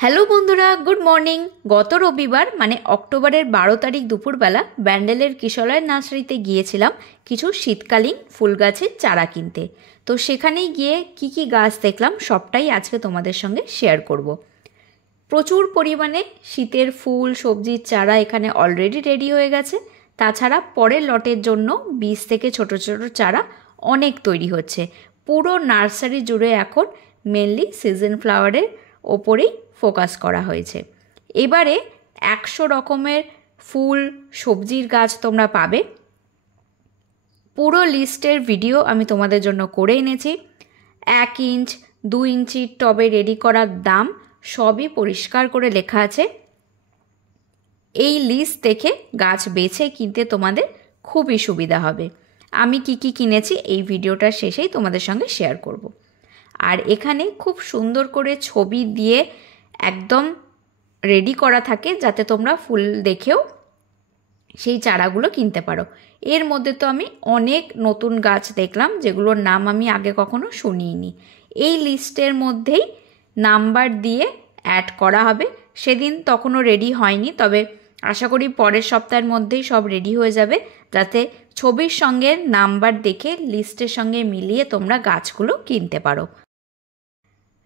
Hello বন্ধুরা, good morning. গত রবিবার মানে অক্টোবরের 12 তারিখ দুপুরবেলা ব্যান্ডেলের কিশলয় নার্সারিতে গিয়েছিলাম কিছু শীতকালীন ফুল গাছের চারা কিনতে। তো সেখানেই গিয়ে কি কি গাছ দেখলাম সবটাই আজকে তোমাদের সঙ্গে শেয়ার করব। প্রচুর পরিমাণে শীতের ফুল সবজির চারা এখানে অলরেডি রেডি হয়ে গেছে। তাছাড়া পরের লটের জন্য বীজ থেকে ছোট ছোট চারা অনেক তৈরি হচ্ছে। পুরো নার্সারি জুড়ে এখন মেনলি সিজন ফ্লাওয়ারের ওপরেই ফোকাস করা হয়েছে। এবারে 100 রকমের ফুল সবজির গাছ তোমরা পাবে। পুরো লিস্টের ভিডিও আমি তোমাদের জন্য করে এনেছি। 1 ইঞ্চ 2 ইঞ্চির টবে রেডি করার দাম সবই পরিষ্কার করে লেখা আছে। এই লিস্ট দেখে গাছ বেছে কিনতে তোমাদের খুবই সুবিধা হবে। আমি কি কি কিনেছি এই ভিডিওটার শেষেই তোমাদের সঙ্গে শেয়ার করব। আর এখানে খুব সুন্দর করে ছবি দিয়ে একদম রেডি করা থাকে যাতে তোমরা ফুল দেখেও সেই চারাগুলো কিনতে পারো। এর মধ্যে তো আমি অনেক নতুন গাছ দেখলাম যেগুলোর নাম আমি আগে কখনো শুনিনি। এই লিস্টের মধ্যেই নাম্বার দিয়ে অ্যাড করা হবে। সেদিন তখনও রেডি হয়নি, তবে আশা করি পরের সপ্তাহের মধ্যেই সব রেডি হয়ে যাবে, যাতে ছবির সঙ্গে নাম্বার দেখে লিস্টের সঙ্গে মিলিয়ে তোমরা গাছগুলো কিনতে পারো।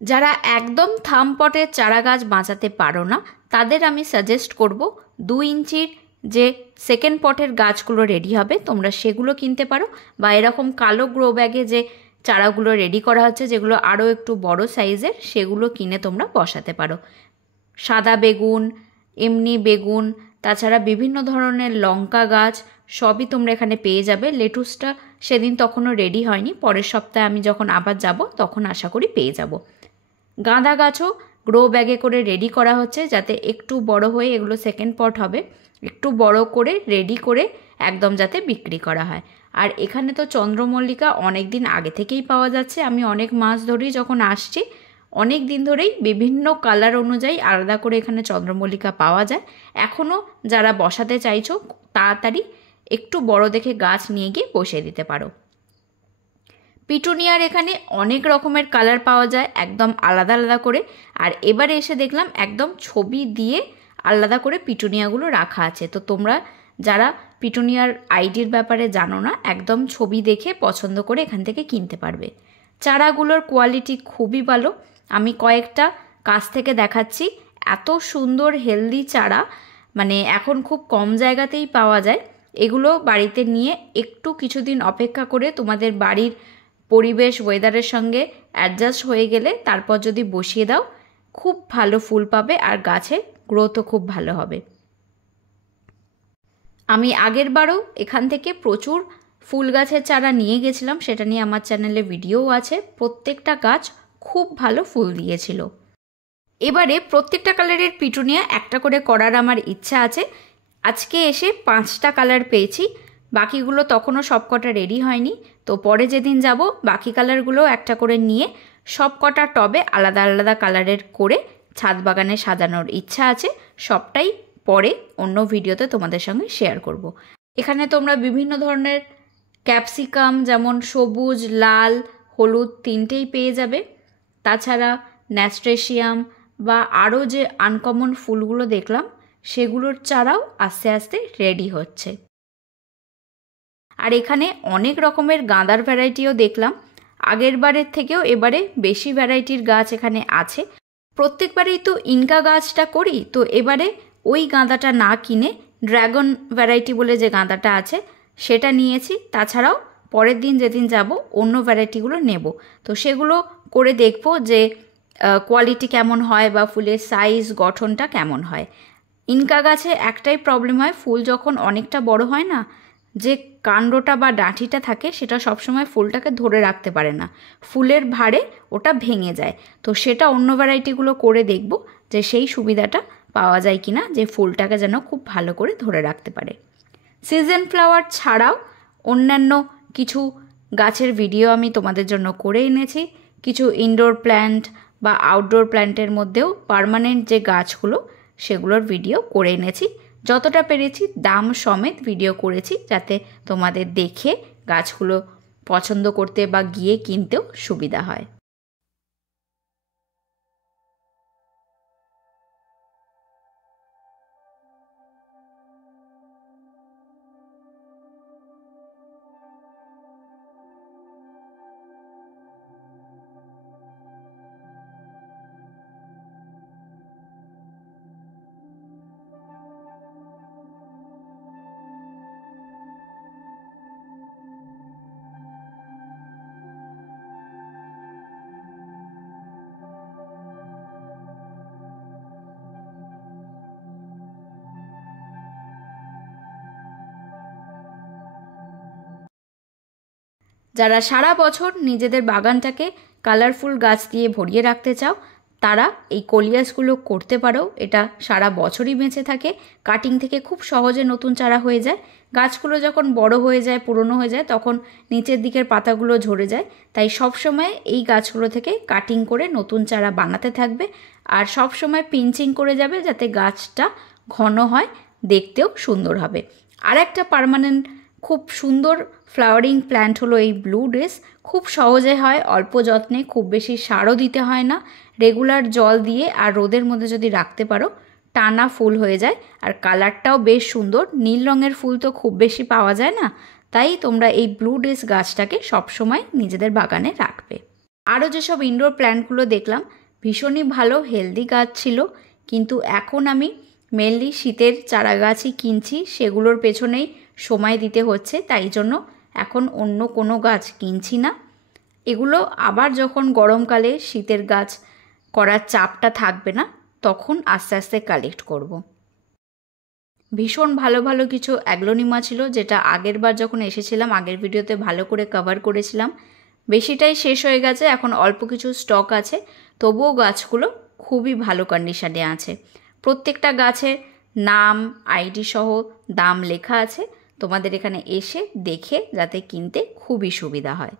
যারা একদম থাম পটের চারা গাছ বাঁচাতে পারো না তাদের আমি সাজেস্ট করব 2 ইঞ্চির যে সেকেন্ড পটের গাছগুলো রেডি হবে তোমরা সেগুলো কিনতে পারো, বা এরকম কালো গ্রো ব্যাগে যে চারাগুলো রেডি করা হচ্ছে যেগুলো আরও একটু বড় সাইজের সেগুলো কিনে তোমরা বসাতে পারো। সাদা বেগুন, এমনি বেগুন, তাছাড়া বিভিন্ন ধরনের লঙ্কা গাছ সবই তোমরা এখানে পেয়ে যাবে। লেটুসটা সেদিন তখনও রেডি হয়নি, পরের সপ্তাহে আমি যখন আবার যাব তখন আশা করি পেয়ে যাব। গাঁদা গাছও গ্রো ব্যাগে করে রেডি করা হচ্ছে যাতে একটু বড় হয়ে এগুলো সেকেন্ড পট হবে, একটু বড় করে রেডি করে একদম যাতে বিক্রি করা হয়। আর এখানে তো চন্দ্রমল্লিকা অনেক দিন আগে থেকেই পাওয়া যাচ্ছে। আমি অনেক মাস ধরেই যখন আসছি অনেক দিন ধরেই বিভিন্ন কালার অনুযায়ী আলাদা করে এখানে চন্দ্রমল্লিকা পাওয়া যায়। এখনও যারা বসাতে চাইছো তাড়াতাড়ি একটু বড় দেখে গাছ নিয়ে গিয়ে বসিয়ে দিতে পারো। পিটুনিয়ার এখানে অনেক রকমের কালার পাওয়া যায় একদম আলাদা আলাদা করে। আর এবারে এসে দেখলাম একদম ছবি দিয়ে আলাদা করে পিটুনিয়াগুলো রাখা আছে। তো তোমরা যারা পিটুনিয়ার আইডির ব্যাপারে জানো না, একদম ছবি দেখে পছন্দ করে এখান থেকে কিনতে পারবে। চারাগুলোর কোয়ালিটি খুবই ভালো। আমি কয়েকটা কাছ থেকে দেখাচ্ছি। এত সুন্দর হেলদি চারা মানে এখন খুব কম জায়গাতেই পাওয়া যায়। এগুলো বাড়িতে নিয়ে একটু কিছুদিন অপেক্ষা করে তোমাদের বাড়ির পরিবেশ ওয়েদারের সঙ্গে অ্যাডজাস্ট হয়ে গেলে তারপর যদি বসিয়ে দাও খুব ভালো ফুল পাবে আর গাছের গ্রোথও খুব ভালো হবে। আমি আগের বারও এখান থেকে প্রচুর ফুল গাছের চারা নিয়ে গেছিলাম, সেটা নিয়ে আমার চ্যানেলে ভিডিও আছে। প্রত্যেকটা গাছ খুব ভালো ফুল দিয়েছিল। এবারে প্রত্যেকটা কালারের পিটুনিয়া একটা করে করার আমার ইচ্ছা আছে। আজকে এসে 5টা কালার পেয়েছি, বাকিগুলো তখনও সবকটা রেডি হয়নি। তো পরে যেদিন যাব বাকি কালারগুলো একটা করে নিয়ে সবকটা টবে আলাদা আলাদা কালারের করে ছাদ বাগানে সাজানোর ইচ্ছা আছে। সবটাই পরে অন্য ভিডিওতে তোমাদের সঙ্গে শেয়ার করব। এখানে তোমরা বিভিন্ন ধরনের ক্যাপসিকাম যেমন সবুজ, লাল, হলুদ তিনটেই পেয়ে যাবে। তাছাড়া ন্যাস্ট্রেশিয়াম বা আরও যে আনকমন ফুলগুলো দেখলাম সেগুলোর চারাও আস্তে আস্তে রেডি হচ্ছে। আর এখানে অনেক রকমের গাঁদার ভ্যারাইটিও দেখলাম। আগের বারের থেকেও এবারে বেশি ভ্যারাইটির গাছ এখানে আছে। প্রত্যেকবারেই তো ইনকা গাছটা করি, তো এবারে ওই গাঁদাটা না কিনে ড্রাগন ভ্যারাইটি বলে যে গাঁদাটা আছে সেটা নিয়েছি। তাছাড়াও পরের দিন যেদিন যাব অন্য ভ্যারাইটিগুলো নেব। তো সেগুলো করে দেখব যে কোয়ালিটি কেমন হয় বা ফুলের সাইজ গঠনটা কেমন হয়। ইনকা গাছে একটাই প্রবলেম হয়, ফুল যখন অনেকটা বড় হয় না, যে কাণ্ডটা বা ডাঁটিটা থাকে সেটা সবসময় ফুলটাকে ধরে রাখতে পারে না, ফুলের ভারে ওটা ভেঙে যায়। তো সেটা অন্য ভ্যারাইটিগুলো করে দেখব যে সেই সুবিধাটা পাওয়া যায় কিনা, যে ফুলটাকে যেন খুব ভালো করে ধরে রাখতে পারে। সিজন ফ্লাওয়ার ছাড়াও অন্যান্য কিছু গাছের ভিডিও আমি তোমাদের জন্য করে এনেছি। কিছু ইনডোর প্ল্যান্ট বা আউটডোর প্ল্যান্টের মধ্যেও পার্মানেন্ট যে গাছগুলো সেগুলোর ভিডিও করে এনেছি। যতটা পেরেছি দাম সমেত ভিডিও করেছি যাতে তোমাদের দেখে গাছগুলো পছন্দ করতে বা গিয়ে কিনতেও সুবিধা হয়। যারা সারা বছর নিজেদের বাগানটাকে কালারফুল গাছ দিয়ে ভরিয়ে রাখতে চাও তারা এই কোলিয়াসগুলো করতে পারো। এটা সারা বছরই বেঁচে থাকে, কাটিং থেকে খুব সহজে নতুন চারা হয়ে যায়। গাছগুলো যখন বড় হয়ে যায়, পুরনো হয়ে যায়, তখন নিচের দিকের পাতাগুলো ঝরে যায়। তাই সবসময় এই গাছগুলো থেকে কাটিং করে নতুন চারা বানাতে থাকবে, আর সবসময় পিঞ্চিং করে যাবে যাতে গাছটা ঘন হয়, দেখতেও সুন্দর হবে। আর একটা পার্মানেন্ট খুব সুন্দর ফ্লাওয়ারিং প্ল্যান্ট হলো এই ব্লু ডেস। খুব সহজে হয়, অল্প যত্নে, খুব বেশি সারও দিতে হয় না। রেগুলার জল দিয়ে আর রোদের মধ্যে যদি রাখতে পারো টানা ফুল হয়ে যায়, আর কালারটাও বেশ সুন্দর। নীল রঙের ফুল তো খুব বেশি পাওয়া যায় না, তাই তোমরা এই ব্লু ডেস গাছটাকে সবসময় নিজেদের বাগানে রাখবে। আরও যেসব ইনডোর প্ল্যান্টগুলো দেখলাম ভীষণই ভালো হেলদি গাছ ছিল, কিন্তু এখন আমি মেনলি শীতের চারা গাছই কিনছি, সেগুলোর পেছনেই সময় দিতে হচ্ছে, তাই জন্য এখন অন্য কোনো গাছ কিনছি না। এগুলো আবার যখন গরমকালে শীতের গাছ করার চাপটা থাকবে না তখন আস্তে আস্তে কালেক্ট করব। ভীষণ ভালো ভালো কিছু অ্যাগ্লোনিমা ছিল, যেটা আগের বার যখন এসেছিলাম আগের ভিডিওতে ভালো করে কভার করেছিলাম। বেশিটাই শেষ হয়ে গেছে, এখন অল্প কিছু স্টক আছে, তবুও গাছগুলো খুবই ভালো কন্ডিশনে আছে। প্রত্যেকটা গাছের নাম, আইডি সহ দাম লেখা আছে, তোমাদের এখানে এসে দেখে যাতে কিনতে খুবই সুবিধা হয়।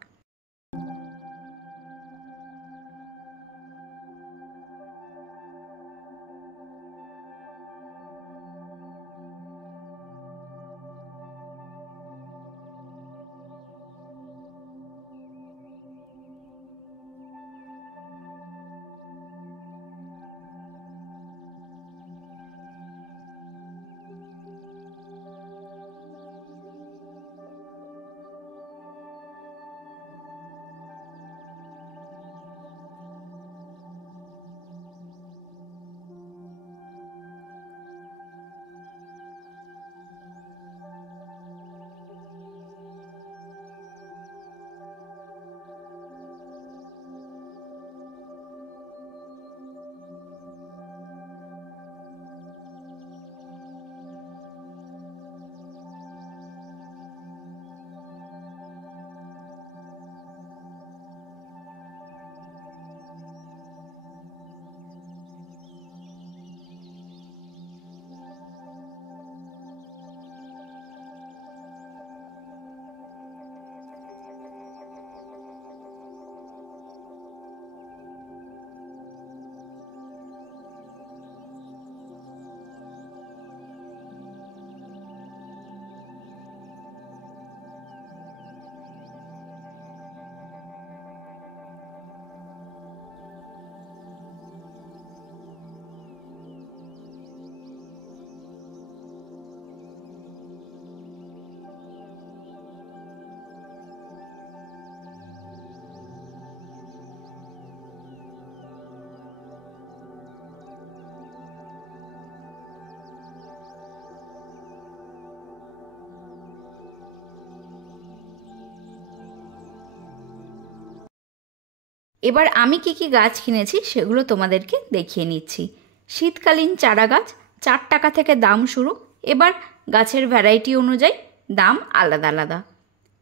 এবার আমি কি কি গাছ কিনেছি সেগুলো তোমাদেরকে দেখিয়ে নিচ্ছি। শীতকালীন চারা গাছ 4 টাকা থেকে দাম শুরু। এবার গাছের ভ্যারাইটি অনুযায়ী দাম আলাদা আলাদা।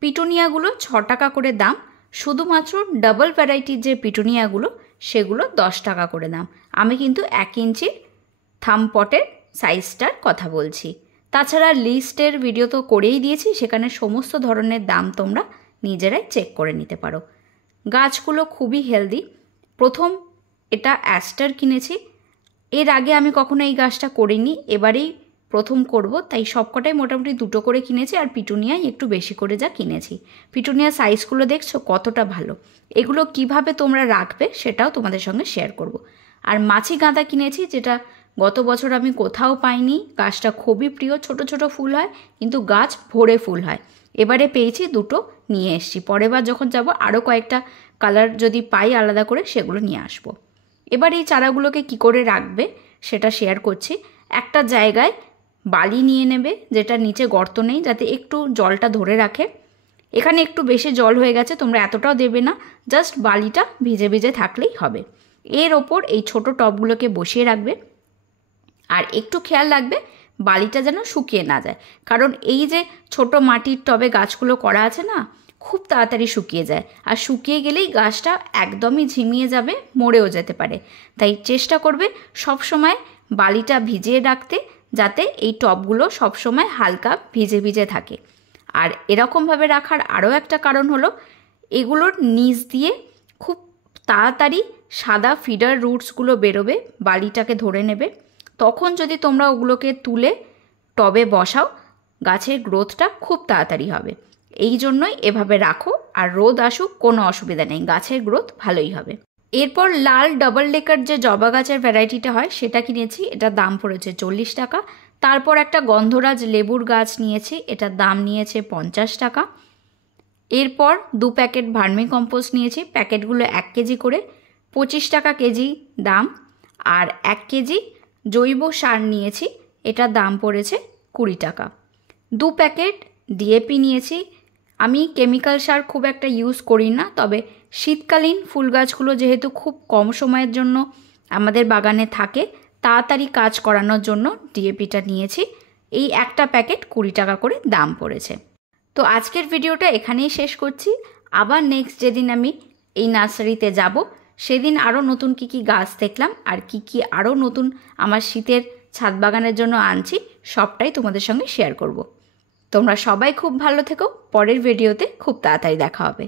পিটুনিয়াগুলো 6 টাকা করে দাম। শুধুমাত্র ডাবল ভ্যারাইটির যে পিটুনিয়াগুলো সেগুলো 10 টাকা করে দাম। আমি কিন্তু 1 ইঞ্চির থামপটের সাইজটার কথা বলছি। তাছাড়া লিস্টের ভিডিও তো করেই দিয়েছি, সেখানে সমস্ত ধরনের দাম তোমরা নিজেরাই চেক করে নিতে পারো। গাছগুলো খুবই হেলদি। প্রথম এটা অ্যাস্টার কিনেছি, এর আগে আমি কখনো এই গাছটা করিনি, এবারেই প্রথম করব, তাই সবকটাই মোটামুটি 2টো করে কিনেছি, আর পিটুনিয়াই একটু বেশি করে যা কিনেছি। পিটুনিয়া সাইজগুলো দেখছো কতটা ভালো। এগুলো কিভাবে তোমরা রাখবে সেটাও তোমাদের সঙ্গে শেয়ার করব। আর মাছি গাঁদা কিনেছি, যেটা গত বছর আমি কোথাও পাইনি। গাছটা খুবই প্রিয়, ছোট ছোট ফুল হয় কিন্তু গাছ ভরে ফুল হয়। এবারে পেয়েছি, 2টো নিয়ে এসেছি। পরের বার যখন যাব আরও কয়েকটা কালার যদি পাই আলাদা করে সেগুলো নিয়ে আসবো। এবার এই চারাগুলোকে কি করে রাখবে সেটা শেয়ার করছি। একটা জায়গায় বালি নিয়ে নেবে, যেটা নিচে গর্ত নেই, যাতে একটু জলটা ধরে রাখে। এখানে একটু বেশি জল হয়ে গেছে, তোমরা এতটাও দেবে না, জাস্ট বালিটা ভিজে ভিজে থাকলেই হবে। এর ওপর এই ছোট টবগুলোকে বসিয়ে রাখবে, আর একটু খেয়াল রাখবে বালিটা যেন শুকিয়ে না যায়, কারণ এই যে ছোট মাটির টবে গাছগুলো করা আছে না, খুব তাড়াতাড়ি শুকিয়ে যায়, আর শুকিয়ে গেলেই গাছটা একদমই ঝিমিয়ে যাবে, মরেও যেতে পারে। তাই চেষ্টা করবে সব সময় বালিটা ভিজিয়ে রাখতে, যাতে এই টবগুলো সবসময় হালকা ভিজে ভিজে থাকে। আর এরকমভাবে রাখার আরও একটা কারণ হলো, এগুলোর নিচ দিয়ে খুব তাড়াতাড়ি সাদা ফিডার রুটসগুলো বেরোবে, বালিটাকে ধরে নেবে। তখন যদি তোমরা ওগুলোকে তুলে টবে বসাও, গাছের গ্রোথটা খুব তাড়াতাড়ি হবে। এই জন্যই এভাবে রাখো, আর রোদ আসুক কোনো অসুবিধা নেই, গাছের গ্রোথ ভালোই হবে। এরপর লাল ডাবল ডেকার যে জবা গাছের ভ্যারাইটিটা হয় সেটা কিনেছি, এটার দাম পড়েছে 40 টাকা। তারপর একটা গন্ধরাজ লেবুর গাছ নিয়েছি, এটার দাম নিয়েছে 50 টাকা। এরপর 2 প্যাকেট ভার্মি কম্পোস্ট নিয়েছি, প্যাকেটগুলো 1 কেজি করে, 25 টাকা কেজি দাম। আর 1 কেজি জৈব সার নিয়েছি, এটার দাম পড়েছে 20 টাকা। 2 প্যাকেট ডিএপি নিয়েছি। আমি কেমিক্যাল সার খুব একটা ইউজ করি না, তবে শীতকালীন ফুল গাছগুলো যেহেতু খুব কম সময়ের জন্য আমাদের বাগানে থাকে, তাড়াতাড়ি কাজ করানোর জন্য ডিএপিটা নিয়েছি। এই একটা প্যাকেট 20 টাকা করে দাম পড়েছে। তো আজকের ভিডিওটা এখানেই শেষ করছি। আবার নেক্সট যেদিন আমি এই নার্সারিতে যাব, সেদিন আরও নতুন কী কী গাছ দেখলাম আর কী আরও নতুন আমার শীতের ছাদ বাগানের জন্য আনছি, সবটাই তোমাদের সঙ্গে শেয়ার করব। তোমরা সবাই খুব ভালো থেকো, পরের ভিডিওতে খুব তাড়াতাড়ি দেখা হবে।